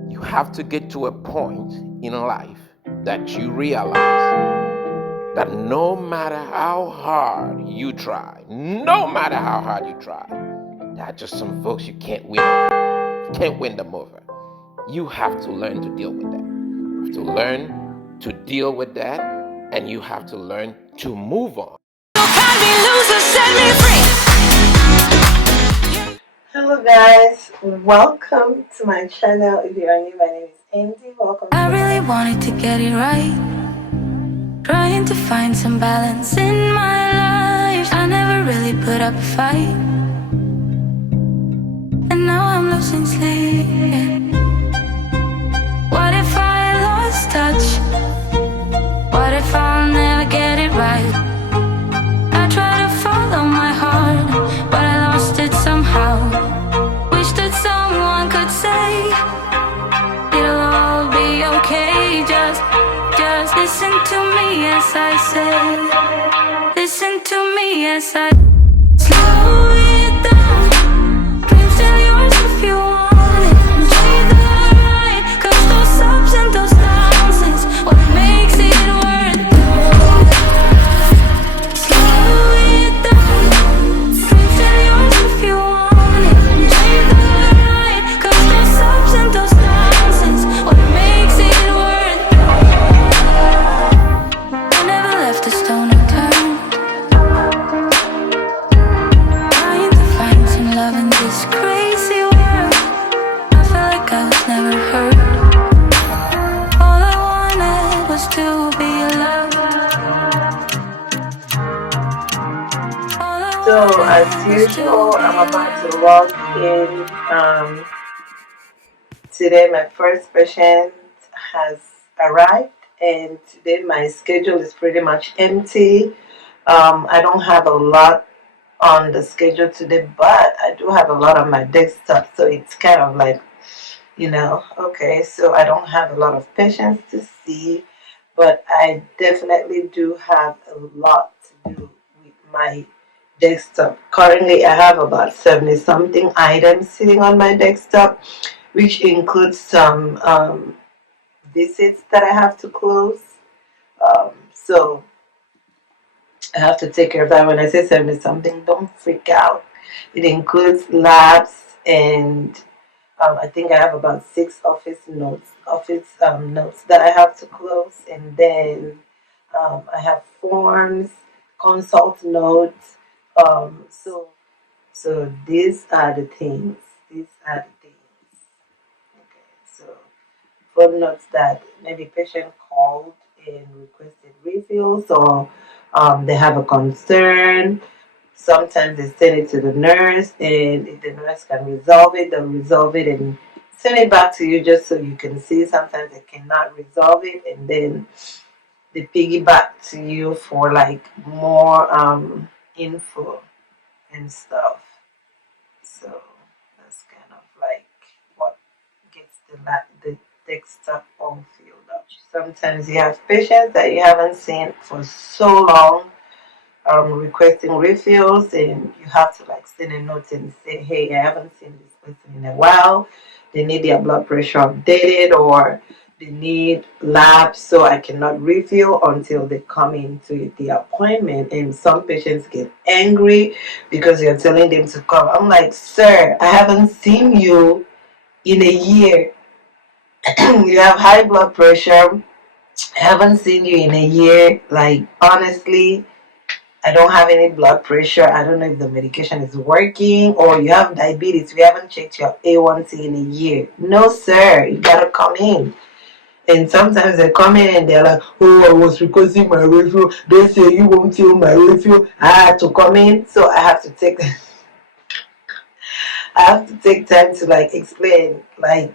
You have to get to a point in life that you realize that no matter how hard you try, there are just some folks you can't win over. You can't win them over. You have to learn to deal with that. You have to learn to deal with that, and you have to learn to move on. Hello guys, welcome to my channel. If you are new, my name is 𝐤𝐤𝐬. Welcome. I really wanted to get it right, trying to find some balance in my life. I never really put up a fight, and now I'm losing sleep. What if I lost touch? What if I'll never get it right? I try to follow my heart, but I lost it somehow. Wish that someone could say it'll all be okay. Just listen to me as I say. Listen to me as I slow it down. Dreams still yours if you want it. Enjoy the ride, 'cause those ups and those downs is what makes it worth it. Slow it down. Dreams still yours if you want it. Enjoy the ride, 'cause those ups and those downs is what makes it worth it. I never left a stone unturned, trying to find some love in this crazy world. I felt like I was never heard. All I wanted was to be loved. So as usual, I'm about to log in. Today my first patient has arrived, and today my schedule is pretty much empty. I don't have a lot on the schedule today, but I do have a lot on my desktop, so it's kind of like, okay, so I don't have a lot of patients to see, but I definitely do have a lot to do with my desktop. Currently, I have about 70 something items sitting on my desktop, which includes some visits that I have to close. So I have to take care of that. When I say 70 something, don't freak out. It includes labs, and I think I have about 6 notes that I have to close, and then I have forms, consult notes. So these are the things. Okay, so for notes that maybe patient called and requested refills, or they have a concern. Sometimes they send it to the nurse, and if the nurse can resolve it, they'll resolve it and send it back to you just so you can see. Sometimes they cannot resolve it, and then they piggyback to you for like more info and stuff. So that's kind of like what gets the desktop all filled up. Sometimes you have patients that you haven't seen for so long, requesting refills, and you have to like send a note and say, hey, I haven't seen this person in a while. They need their blood pressure updated, or they need labs, so I cannot refill until they come into the appointment. And some patients get angry because you're telling them to come. I'm like, sir, I haven't seen you in a year. You have high blood pressure. I haven't seen you in a year. Like, honestly, I don't have any blood pressure. I don't know if the medication is working, or you have diabetes. We haven't checked your A1C in a year. No, sir, you gotta come in. And sometimes they come in and they're like, oh, I was requesting my refill. They say you won't fill my refill. I had to come in, so I have to take time to like explain, like,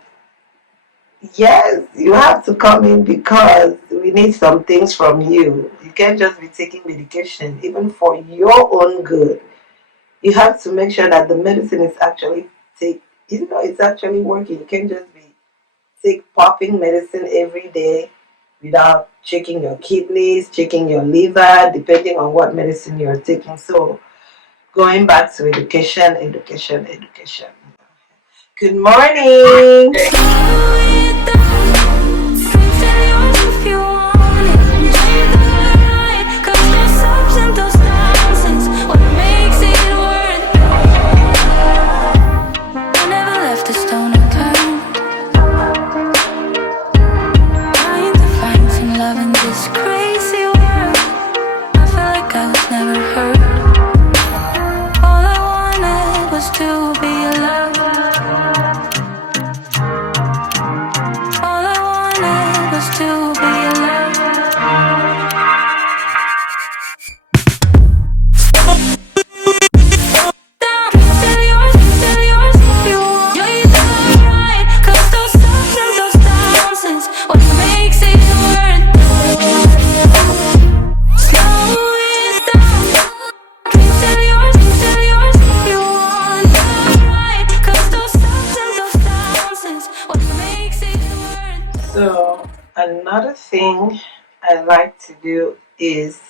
yes, you have to come in because we need some things from you. You can't just be taking medication, even for your own good. You have to make sure that the medicine is actually it's actually working. You can't just be popping medicine every day without checking your kidneys, checking your liver, depending on what medicine you're taking. So going back to education. Good morning. So another thing I like to do is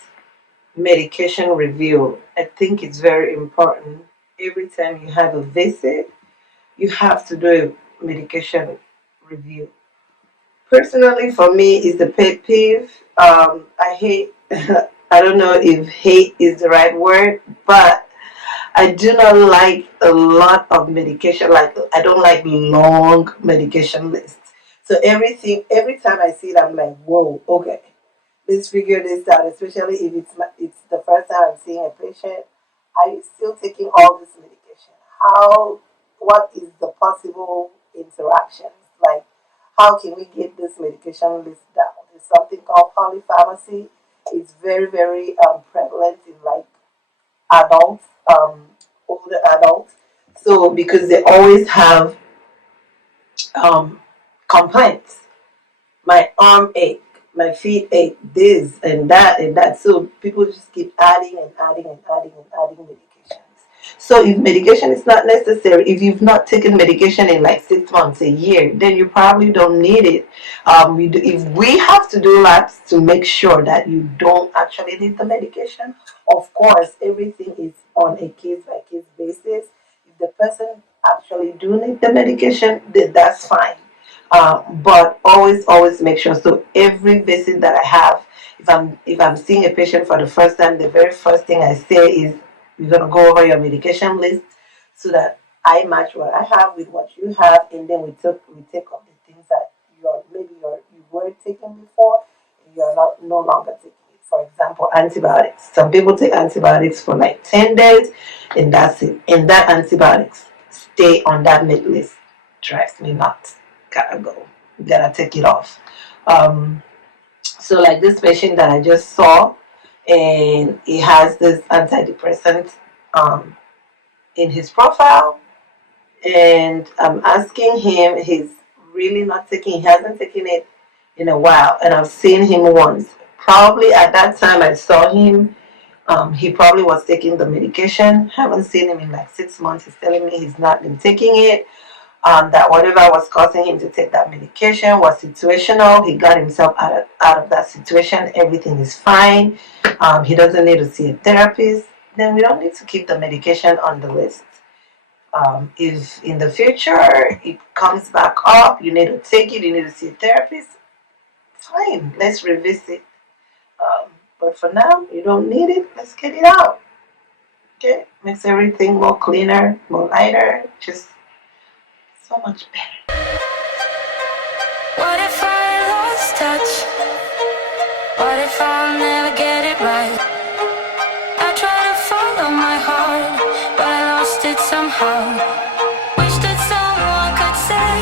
medication review. I think it's very important. Every time you have a visit, you have to do a medication review. Personally, for me, it's the pet peeve. I hate, I don't know if hate is the right word, but I do not like a lot of medication. Like, I don't like long medication lists. So every time I see it, I'm like, whoa, okay, let's figure this out. Especially if it's the first time I'm seeing a patient. Are you still taking all this medication? What is the possible interactions? Like, how can we get this medication list down? There's something called polypharmacy. It's very, very prevalent in like adults, older adults. So because they always have um, complaints, my arm ache, my feet ache, this and that and that. So people just keep adding and adding and adding and adding medications. So if medication is not necessary, if you've not taken medication in like 6 months, a year, then you probably don't need it. If we have to do labs to make sure that you don't actually need the medication, of course, everything is on a case by case basis. If the person actually do need the medication, then that's fine. But always make sure. So every visit that I have, if I'm seeing a patient for the first time, the very first thing I say is, we're gonna go over your medication list so that I match what I have with what you have, and then we take up the things that you were taking before, and you are not no longer taking it. For example, antibiotics. Some people take antibiotics for like 10 days, and that's it. And that antibiotics stay on that med list. Drives me nuts. Gotta go. Gotta take it off. So like this patient that I just saw, and he has this antidepressant in his profile, and I'm asking him, he's really not taking, he hasn't taken it in a while, and I've seen him once. Probably at that time I saw him, he probably was taking the medication. Haven't seen him in like 6 months. He's telling me he's not been taking it. That whatever was causing him to take that medication was situational. He got himself out of that situation. Everything is fine. He doesn't need to see a therapist. Then we don't need to keep the medication on the list. If in the future it comes back up, you need to take it, you need to see a therapist, fine, let's revisit. But for now, you don't need it. Let's get it out. Okay, makes everything more cleaner, more lighter, just so much better. What if I lost touch? What if I'll never get it right? I try to follow my heart, but I lost it somehow. Wish that someone could say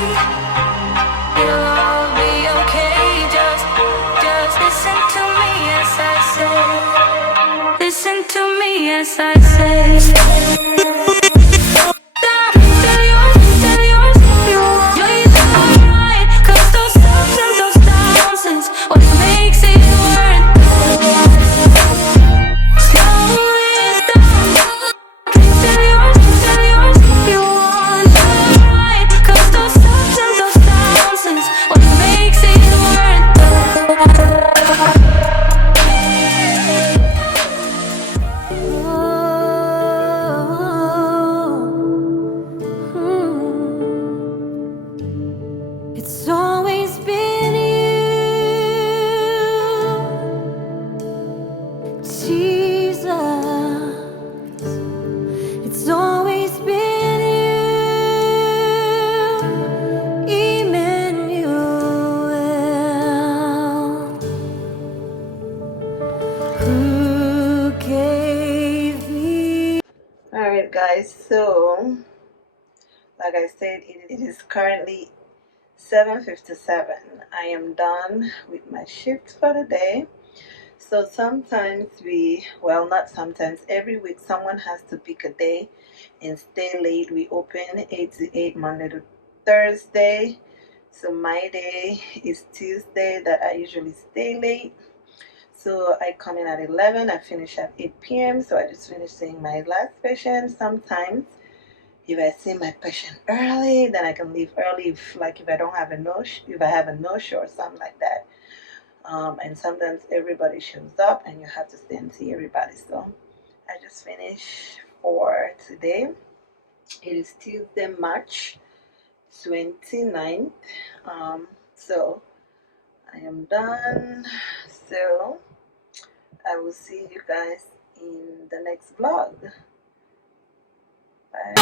it'll all be okay. Just listen to me as I say. Listen to me as I say. It's always been you, Jesus. It's always been you, Emmanuel. Who gave me? Alright guys, so like I said, it is currently 7:57. I am done with my shift for the day. So sometimes not sometimes, every week someone has to pick a day and stay late. We open 8 to 8 Monday to Thursday. So my day is Tuesday that I usually stay late. So I come in at 11, I finish at 8 p.m. So I just finished seeing my last patient. Sometimes If I see my patient early, then I can leave early. If I don't have a if I have a no-show or something like that. And sometimes everybody shows up and you have to stay and see everybody. So I just finished for today. It is Tuesday, March 29th. So I am done. So I will see you guys in the next vlog. Bye.